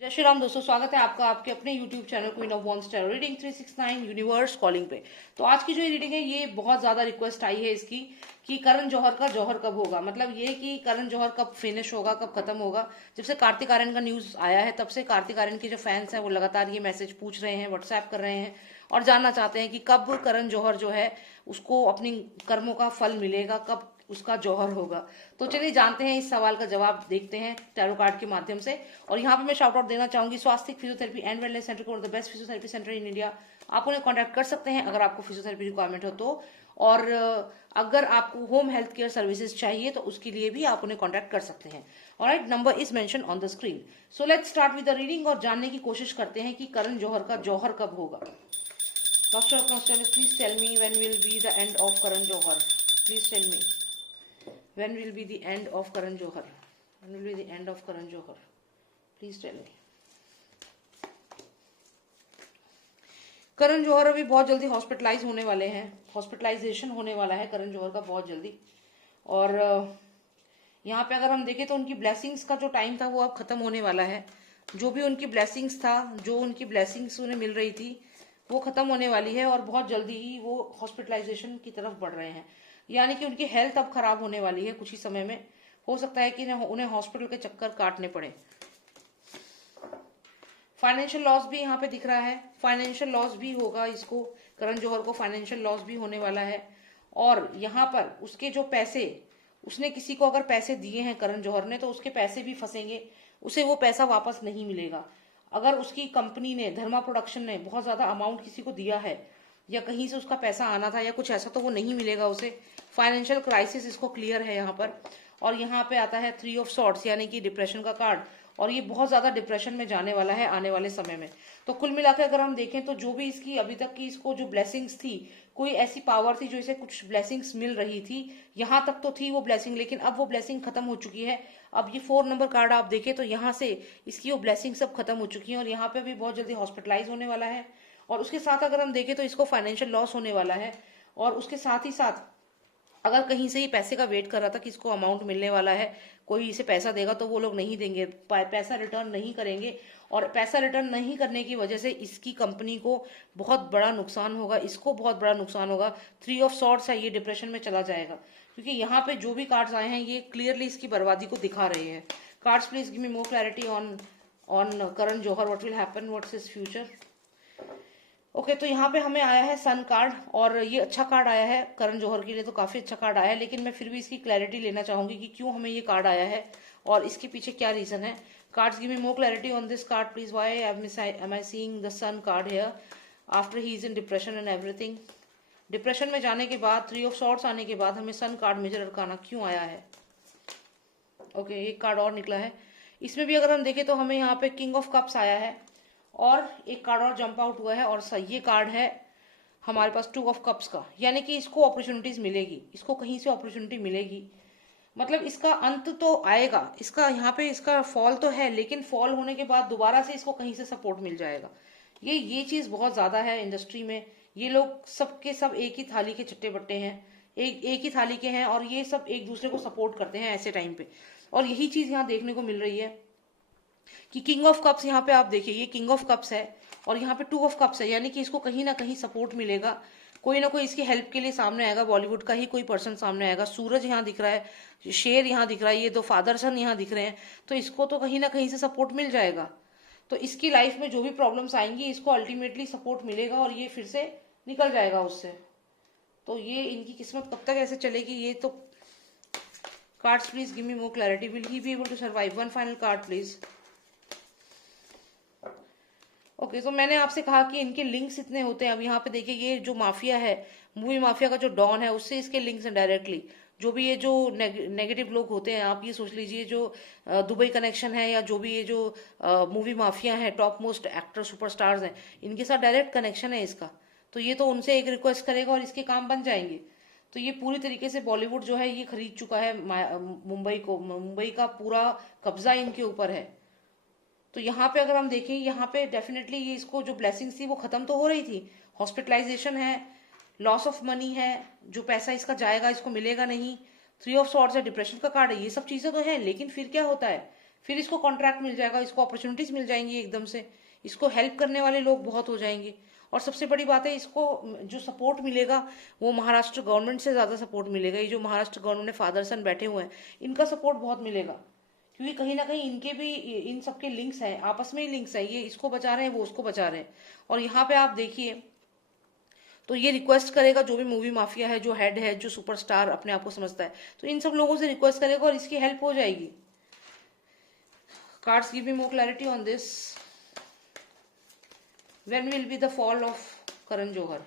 जय श्री राम दोस्तों, स्वागत है आपका आपके अपने YouTube channel queen of wands tarot reading 369 universe calling पे। तो आज की जो रीडिंग है ये बहुत ज्यादा रिक्वेस्ट आई है इसकी कि करण जौहर का जौहर कब होगा, मतलब ये कि करण जौहर कब फिनिश होगा, कब खत्म होगा। जब से कार्तिक आर्यन का न्यूज आया है तब से कार्तिक आर्यन के जो फैंस हैं वो लगातार ये मैसेज पूछ रहे हैं, व्हाट्सएप कर रहे हैं और जानना चाहते हैं कि कब करण जौहर जो है उसको अपनी कर्मों का फल मिलेगा, कब उसका जौहर होगा। तो चलिए जानते हैं, इस सवाल का जवाब देखते हैं टैरो कार्ड के माध्यम से। और यहाँ पे मैं शाउट आउट देना चाहूंगी स्वास्थ्य फिजियोथेरेपी एंड वेलनेस सेंटर को, the best physiotherapy centre in India. आप उन्हें कॉन्टैक्ट कर सकते हैं अगर आपको फिजियोथेरेपी रिक्वायरमेंट हो तो। और अगर आपको होम हेल्थ केयर सर्विसेज चाहिए तो उसके लिए भी आप उन्हें कॉन्टैक्ट कर सकते हैं। Alright, number is mention on the screen. So let's start with the reading और जानने की कोशिश करते हैं कि करण जौहर का जौहर कब होगा। Master of Constellation, please tell me when will be the end of Karan Johar. Please tell me when will be the end of Karan Johar. When will be the end of Karan Johar? Please tell me. Karan Johar अभी बहुत जल्दी hospitalise होने वाले हैं, hospitalisation होने वाला है करण जौहर का बहुत जल्दी। और यहाँ पे अगर हम देखें तो उनकी ब्लेसिंग्स का जो टाइम था वो अब खत्म होने वाला है। जो भी उनकी ब्लेसिंग्स था, जो उनकी ब्लेसिंग्स उन्हें मिल रही थी वो खत्म होने वाली है और बहुत जल्दी ही वो हॉस्पिटलाइजेशन की तरफ बढ़ रहे हैं। यानी कि उनकी हेल्थ अब खराब होने वाली है कुछ ही समय में। हो सकता है कि उन्हें हॉस्पिटल के चक्कर काटने पड़े। फाइनेंशियल लॉस भी यहाँ पे दिख रहा है, फाइनेंशियल लॉस भी होगा इसको, करण जौहर को फाइनेंशियल लॉस भी होने वाला है। और यहाँ पर उसके जो पैसे, उसने किसी को अगर पैसे दिए हैं करण जौहर ने तो उसके पैसे भी फंसेंगे, उसे वो पैसा वापस नहीं मिलेगा। अगर उसकी कंपनी ने, धर्मा प्रोडक्शन ने बहुत ज्यादा अमाउंट किसी को दिया है या कहीं से उसका पैसा आना था या कुछ ऐसा, तो वो नहीं मिलेगा उसे। फाइनेंशियल क्राइसिस इसको क्लियर है यहाँ पर। और यहाँ पे आता है 3 ऑफ सॉर्ड्स यानी कि डिप्रेशन का कार्ड, और ये बहुत ज्यादा डिप्रेशन में जाने वाला है आने वाले समय में। तो कुल मिलाकर अगर हम देखें तो जो भी इसकी अभी तक की इसको जो ब्लेसिंग्स थी, कोई ऐसी पावर थी जो इसे कुछ ब्लेसिंग्स मिल रही थी, यहाँ तक तो थी वो ब्लेसिंग, लेकिन अब वो ब्लेसिंग खत्म हो चुकी है। अब ये 4 नंबर कार्ड आप देखें तो यहाँ से इसकी वो ब्लेसिंग सब खत्म हो चुकी है और यहाँ पे भी बहुत जल्दी हॉस्पिटलाइज होने वाला है। और उसके साथ अगर हम देखें तो इसको फाइनेंशियल लॉस होने वाला है। और उसके साथ ही साथ अगर कहीं से ही पैसे का वेट कर रहा था कि इसको अमाउंट मिलने वाला है, कोई इसे पैसा देगा, तो वो लोग नहीं देंगे, पैसा रिटर्न नहीं करेंगे। और पैसा रिटर्न नहीं करने की वजह से इसकी कंपनी को बहुत बड़ा नुकसान होगा, इसको बहुत बड़ा नुकसान होगा। 3 ऑफ सॉर्ड्स है, ये डिप्रेशन में चला जाएगा क्योंकि यहाँ पे जो भी कार्ड्स आए हैं ये क्लियरली इसकी बर्बादी को दिखा रहे हैं। Cards please give me more clarity on Karan Johar, what will happen, what's his future. Okay, तो यहाँ पे हमें आया है सन कार्ड और ये अच्छा कार्ड आया है करण जौहर के लिए, तो काफी अच्छा कार्ड आया है। लेकिन मैं फिर भी इसकी क्लैरिटी लेना चाहूंगी कि क्यों हमें ये कार्ड आया है और इसके पीछे क्या रीजन है। Cards give me more clarity on this card please, why am I seeing the sun card here after he is in depression and everything. Depression में जाने के बाद, 3 ऑफ सॉर्ड्स आने के बाद हमें सन कार्ड मेजर अरकाना क्यों आया है। ओके, एक कार्ड और निकला है। इसमें भी अगर हम देखें तो हमें यहाँ पे किंग ऑफ कप्स आया है और एक कार्ड और जंप आउट हुआ है और ये कार्ड है हमारे पास 2 ऑफ कप्स का। यानी कि इसको अपॉर्चुनिटीज मिलेगी, इसको कहीं से अपॉर्चुनिटी मिलेगी, मतलब इसका अंत तो आएगा, इसका यहाँ पे इसका फॉल तो है, लेकिन फॉल होने के बाद दोबारा से इसको कहीं से सपोर्ट मिल जाएगा। ये चीज बहुत ज्यादा है इंडस्ट्री में। ये लोग सबके सब एक ही थाली के चट्टे बट्टे हैं, एक ही थाली के हैं और ये सब एक दूसरे को सपोर्ट करते हैं ऐसे टाइम पे। और यही चीज यहाँ देखने को मिल रही है कि किंग ऑफ कप्स, यहाँ पे आप देखिए ये किंग ऑफ कप्स है और यहाँ पे 2 ऑफ कप्स है, यानी कि इसको कहीं ना कहीं सपोर्ट मिलेगा, कोई ना कोई इसकी हेल्प के लिए सामने आएगा, बॉलीवुड का ही कोई पर्सन सामने आएगा। सूरज यहाँ दिख रहा है, शेर यहाँ दिख रहा है, ये 2 फादर सन यहाँ दिख रहे हैं, तो इसको तो कहीं ना कहीं से सपोर्ट मिल जाएगा। तो इसकी लाइफ में जो भी प्रॉब्लम्स आएंगी इसको अल्टीमेटली सपोर्ट मिलेगा और ये फिर से निकल जाएगा उससे। तो ये इनकी किस्मत कब तक ऐसे चलेगी, ये तो cards please give me more clarity, will he be able to survive. One final card please. Okay, तो मैंने आपसे कहा कि इनके लिंक्स इतने होते हैं। अब यहाँ पे देखिए ये जो माफिया है, मूवी माफिया का जो डॉन है, उससे इसके लिंक्स हैं डायरेक्टली। जो भी ये जो नेगेटिव लोग होते हैं, आप ये सोच लीजिए जो दुबई कनेक्शन है या जो भी ये जो मूवी माफिया है, टॉप मोस्ट एक्टर सुपरस्टार्स हैं, इनके साथ डायरेक्ट कनेक्शन है इसका। तो ये तो उनसे एक रिक्वेस्ट करेगा और इसके काम बन जाएंगे। तो ये पूरी तरीके से बॉलीवुड जो है ये खरीद चुका है मुंबई को, मुंबई का पूरा कब्जा इनके ऊपर है। तो यहाँ पे अगर हम देखें, यहाँ पे डेफिनेटली ये इसको जो ब्लेसिंग्स थी वो खत्म तो हो रही थी, हॉस्पिटलाइजेशन है, लॉस ऑफ मनी है, जो पैसा इसका जाएगा इसको मिलेगा नहीं, 3 ऑफ सॉर्ड्स है, डिप्रेशन का कार्ड है, ये सब चीजें तो है। लेकिन फिर क्या होता है, फिर इसको कॉन्ट्रैक्ट मिल जाएगा, इसको अपॉर्चुनिटीज मिल जाएंगी एकदम से, इसको हेल्प करने वाले लोग बहुत हो जाएंगे। और सबसे बड़ी बात है, इसको जो सपोर्ट मिलेगा वो महाराष्ट्र गवर्नमेंट से ज़्यादा सपोर्ट मिलेगा। ये जो महाराष्ट्र गवर्नमेंट में फादर सन बैठे हुए हैं, इनका सपोर्ट बहुत मिलेगा, क्योंकि कहीं ना कहीं इनके भी, इन सबके लिंक्स हैं, आपस में ही लिंक्स हैं, ये इसको बचा रहे हैं, वो उसको बचा रहे हैं। और यहाँ पे आप देखिए तो ये रिक्वेस्ट करेगा, जो भी मूवी माफिया है, जो हेड है, जो सुपरस्टार अपने आप को समझता है, तो इन सब लोगों से रिक्वेस्ट करेगा और इसकी हेल्प हो जाएगी। Cards give me more clarity on this. When will be the fall of Karan Johar?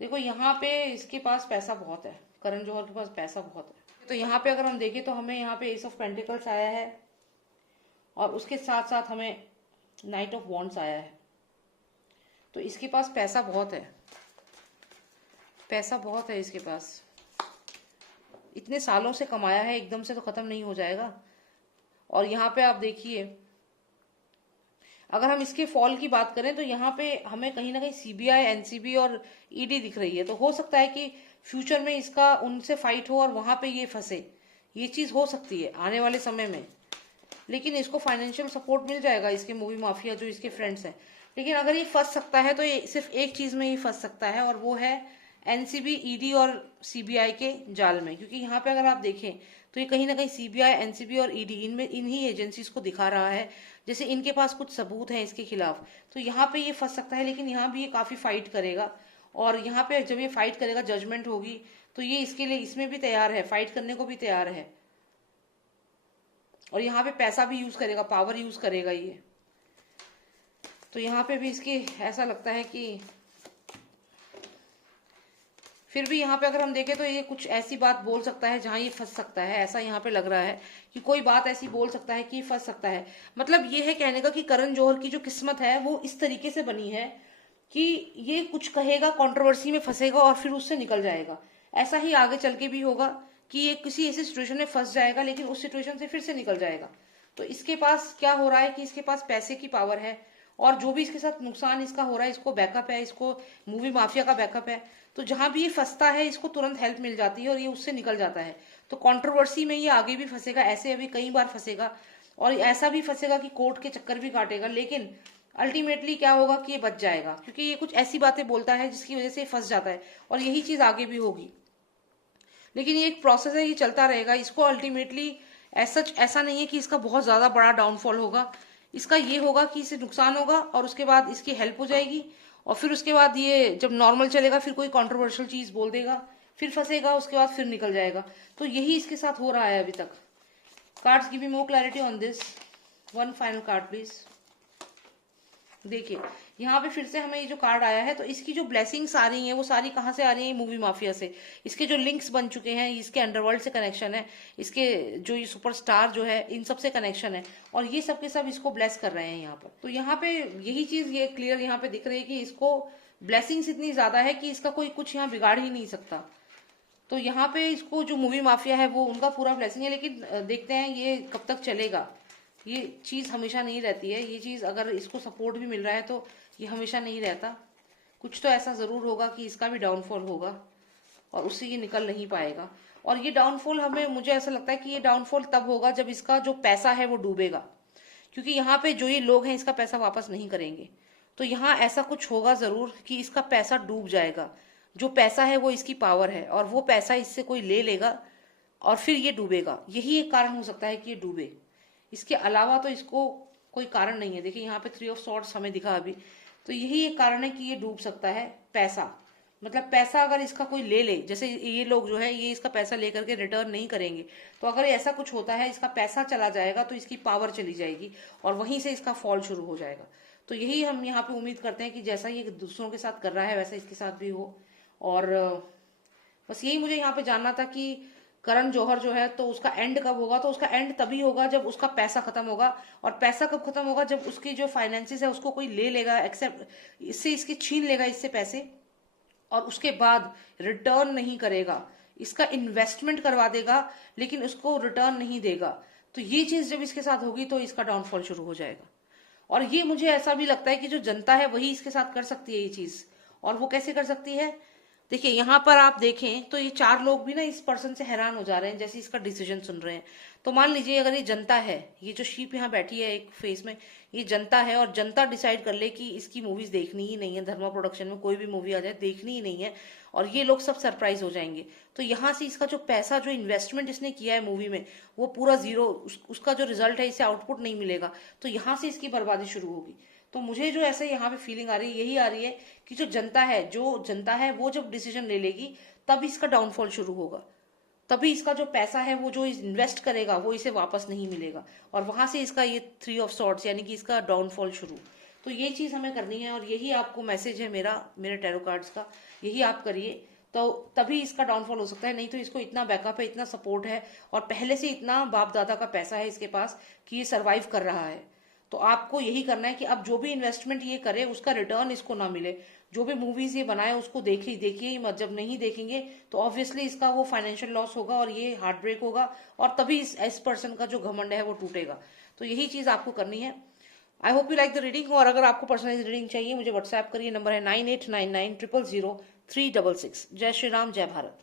देखो यहाँ पे इसके पास पैसा बहुत है, करण जौहर के पास पैसा बहुत है। तो यहाँ पे अगर हम देखें तो हमें यहाँ पे एस ऑफ पेंटिकल्स आया है और उसके साथ साथ हमें नाइट ऑफ वॉन्ड्स आया है। तो इसके पास पैसा बहुत है, पैसा बहुत है इसके पास, इतने सालों से कमाया है, एकदम से तो खत्म नहीं हो जाएगा। और यहाँ पे आप देखिए, अगर हम इसके फॉल की बात करें तो यहाँ पे हमें कहीं ना कहीं सीबीआई, एनसीबी और ईडी दिख रही है। तो हो सकता है कि फ्यूचर में इसका उनसे फाइट हो और वहां पे ये फंसे, ये चीज हो सकती है आने वाले समय में। लेकिन इसको फाइनेंशियल सपोर्ट मिल जाएगा, इसके मूवी माफिया जो इसके फ्रेंड्स हैं। लेकिन अगर ये फंस सकता है तो ये सिर्फ एक चीज में ही फंस सकता है, और वो है एनसीबी, ईडी और सीबीआई के जाल में। क्योंकि यहाँ पे अगर आप देखें तो ये कहीं ना कहीं सीबीआई, एनसीबी और ईडी, इनमें इन्हीं एजेंसीज को दिखा रहा है जैसे इनके पास कुछ सबूत हैं इसके खिलाफ। तो यहाँ पे ये फंस सकता है, लेकिन यहाँ भी ये काफी फाइट करेगा। और यहाँ पे जब ये फाइट करेगा, जजमेंट होगी, तो ये इसके लिए, इसमें भी तैयार है, फाइट करने को भी तैयार है। और यहाँ पे पैसा भी यूज करेगा, पावर यूज करेगा ये। तो यहाँ पे भी इसकी ऐसा लगता है कि फिर भी यहाँ पे अगर हम देखें तो ये कुछ ऐसी बात बोल सकता है जहां ये फंस सकता है, ऐसा यहाँ पे लग रहा है कि कोई बात ऐसी बोल सकता है कि फंस सकता है। मतलब ये है कहने का कि करण जौहर की जो किस्मत है वो इस तरीके से बनी है कि ये कुछ कहेगा, कंट्रोवर्सी में फंसेगा और फिर उससे निकल जाएगा। ऐसा ही आगे चल के भी होगा कि ये किसी ऐसी सिचुएशन में फंस जाएगा, लेकिन उस सिचुएशन से फिर से निकल जाएगा। तो इसके पास क्या हो रहा है कि इसके पास पैसे की पावर है, और जो भी इसके साथ नुकसान इसका हो रहा है, इसको बैकअप है, इसको मूवी माफिया का बैकअप है। तो जहां भी ये फंसता है इसको तुरंत हेल्प मिल जाती है और ये उससे निकल जाता है। तो कंट्रोवर्सी में ये आगे भी फंसेगा, ऐसे अभी कई बार फंसेगा, और ऐसा भी फंसेगा कि कोर्ट के चक्कर भी काटेगा। लेकिन अल्टीमेटली क्या होगा कि ये बच जाएगा, क्योंकि ये कुछ ऐसी बातें बोलता है जिसकी वजह से फंस जाता है, और यही चीज आगे भी होगी। लेकिन ये एक प्रोसेस है, ये चलता रहेगा। इसको अल्टीमेटली ऐसा नहीं है कि इसका बहुत ज्यादा बड़ा डाउनफॉल होगा। इसका ये होगा कि इसे नुकसान होगा और उसके बाद इसकी हेल्प हो जाएगी, और फिर उसके बाद ये जब नॉर्मल चलेगा फिर कोई कंट्रोवर्शियल चीज बोल देगा, फिर फंसेगा, उसके बाद फिर निकल जाएगा। तो यही इसके साथ हो रहा है अभी तक। Cards give me more clarity on this. One final card please. देखिए यहाँ पे फिर से हमें ये जो कार्ड आया है, तो इसकी जो ब्लेसिंग्स आ रही हैं वो सारी कहाँ से आ रही हैं? मूवी माफिया से। इसके जो लिंक्स बन चुके हैं, इसके अंडरवर्ल्ड से कनेक्शन है, इसके जो ये सुपरस्टार जो है, इन सब से कनेक्शन है, और ये सब के सब इसको ब्लेस कर रहे हैं यहाँ पर। तो यहाँ पे यही चीज ये क्लियर यहाँ पे दिख रही है कि इसको ब्लेसिंग्स इतनी ज्यादा है कि इसका कोई कुछ यहाँ बिगाड़ ही नहीं सकता। तो यहाँ पे इसको जो मूवी माफिया है वो उनका पूरा ब्लेसिंग है। लेकिन देखते हैं ये कब तक चलेगा। ये चीज हमेशा नहीं रहती है, ये चीज अगर इसको सपोर्ट भी मिल रहा है तो ये हमेशा नहीं रहता। कुछ तो ऐसा जरूर होगा कि इसका भी डाउनफॉल होगा और उससे ये निकल नहीं पाएगा। और ये डाउनफॉल हमें, मुझे ऐसा लगता है कि ये डाउनफॉल तब होगा जब इसका जो पैसा है वो डूबेगा, क्योंकि यहाँ पे जो ये लोग हैं इसका पैसा वापस नहीं करेंगे। तो यहाँ ऐसा कुछ होगा जरूर कि इसका पैसा डूब जाएगा। जो पैसा है वो इसकी पावर है, और वो पैसा इससे कोई ले लेगा और फिर ये डूबेगा। यही एक कारण हो सकता है कि ये डूबे। इसके अलावा तो इसको कोई कारण नहीं है। देखिए यहाँ पे 3 ऑफ सॉर्ड्स हमें दिखा अभी, तो यही एक कारण है कि ये डूब सकता है। पैसा, मतलब पैसा अगर इसका कोई ले ले, जैसे ये लोग जो है ये इसका पैसा लेकर के रिटर्न नहीं करेंगे, तो अगर ऐसा कुछ होता है, इसका पैसा चला जाएगा तो इसकी पावर चली जाएगी और वहीं से इसका फॉल शुरू हो जाएगा। तो यही हम यहाँ पे उम्मीद करते हैं कि जैसा ये दूसरों के साथ कर रहा है वैसा इसके साथ भी हो। और बस यही मुझे यहाँ पे जानना था कि करण जौहर जो है तो उसका एंड कब होगा? तो उसका एंड तभी होगा जब उसका पैसा खत्म होगा। और पैसा कब खत्म होगा? जब उसकी जो फाइनेंसेस है उसको कोई ले लेगा, एक्सेप्ट इससे इसके छीन लेगा इससे पैसे, और उसके बाद रिटर्न नहीं करेगा। इसका इन्वेस्टमेंट करवा देगा लेकिन उसको रिटर्न नहीं देगा। तो ये चीज जब इसके साथ होगी तो इसका डाउनफॉल शुरू हो जाएगा। और ये मुझे ऐसा भी लगता है कि जो जनता है वही इसके साथ कर सकती है ये चीज। और वो कैसे कर सकती है? देखिए यहाँ पर आप देखें तो ये 4 लोग भी ना इस पर्सन से हैरान हो जा रहे हैं जैसे इसका डिसीजन सुन रहे हैं। तो मान लीजिए अगर ये जनता है, ये जो शीप यहाँ बैठी है एक फेस में, ये जनता है और जनता डिसाइड कर ले कि इसकी मूवीज देखनी ही नहीं है, धर्मा प्रोडक्शन में कोई भी मूवी आ जाए देखनी ही नहीं है, और ये लोग सब सरप्राइज हो जाएंगे। तो यहाँ से इसका जो पैसा, जो इन्वेस्टमेंट इसने किया है मूवी में, वो पूरा जीरो, उसका जो रिजल्ट है इसे आउटपुट नहीं मिलेगा। तो यहाँ से इसकी बर्बादी शुरू होगी। तो मुझे जो ऐसे यहाँ पे फीलिंग आ रही है, यही आ रही है कि जो जनता है वो जब डिसीजन ले लेगी तब इसका डाउनफॉल शुरू होगा। तभी इसका जो पैसा है वो जो इन्वेस्ट करेगा वो इसे वापस नहीं मिलेगा, और वहां से इसका ये 3 ऑफ सॉर्ड्स यानी कि इसका डाउनफॉल शुरू। तो ये चीज हमें करनी है और यही आपको मैसेज है मेरा, मेरे टैरो कार्ड्स का, यही आप करिए। तो तभी इसका डाउनफॉल हो सकता है, नहीं तो इसको इतना बैकअप है, इतना सपोर्ट है और पहले से इतना बाप दादा का पैसा है इसके पास कि ये सर्वाइव कर रहा है। तो आपको यही करना है कि अब जो भी इन्वेस्टमेंट ये करे उसका रिटर्न इसको ना मिले। जो भी मूवीज ये बनाए उसको देखिए ही मत। जब नहीं देखेंगे तो ऑब्वियसली इसका वो फाइनेंशियल लॉस होगा और ये हार्ट ब्रेक होगा, और तभी इस पर्सन का जो घमंड है वो टूटेगा। तो यही चीज आपको करनी है। I hope you like the reading. और अगर आपको पर्सनलाइज रीडिंग चाहिए मुझे व्हाट्सएप करिए, नंबर है 9899000366। जय श्री राम, जय भारत।